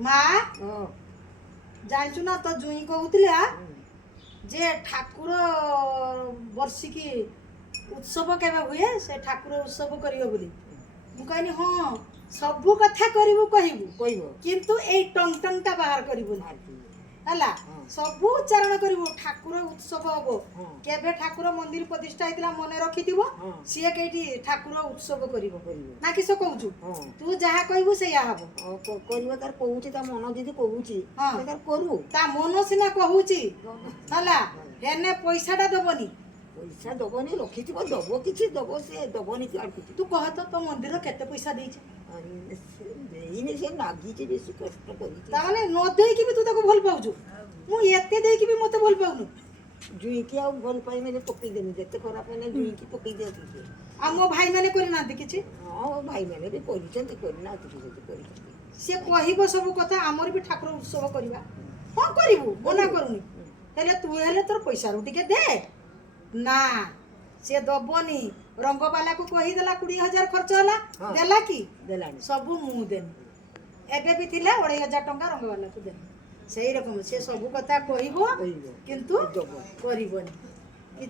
माँ हाँ जानचु ना तो जुई कहूतिला जे ठाकुर वर्षिकी उत्सव केबे हुए से ठाकुर उत्सव करियो बोली मु कहनी हां सब कथा करिवु कहिबु कहब किंतु ए टंग टंगटा बाहर करिवु हला हाँ। सब उच्चारण करिवु ठाकुर उत्सव हबो हाँ। केबे ठाकुर मंदिर प्रतिष्ठा हेतिला मने रखिथिबो हाँ। सिए केठी ठाकुर उत्सव करिवो करिवो। ना किस कहउछु हाँ। तू जहा कहबु सेया हबो करब तार कहूँ ता मन दीदी कहूँ हाँ। तार करू ता मन सिना कहूची हला हेने पैसाटा दबनी पैसा दबनी रखिथिब दब किछि दब से दबनी तू कह तो मंदिर केते पैसा देइछ देइने से नागिछि बेसी कष्ट करिछि ताने न देइकी भी तू ताको भल पाउछु मु एते देइकी भी मते भल पाउनु जुई की आ भल पाई मैंने पकई देनी जते खराब है जुई की पकई दे दीजिए आ मो भाई माने करि ना किछि हां भाई मैंने भी करिसेंत करना किछि करिसेंत से कहिबो सब कथा हमर भी ठाकुर उत्सव करिबा हां करिवु मना करूनी हेले तू हेले तोर पैसा रु टिके दे ना से दबनी रंग वाला को कहि देला 20000 खर्च होला हाँ। देला की देलानी सब मु देनी एबे भी थिला 2500 टंका रंग वाला को देनी सही रकम से सब कथा कहिबो कहब किंतु दब करिवनी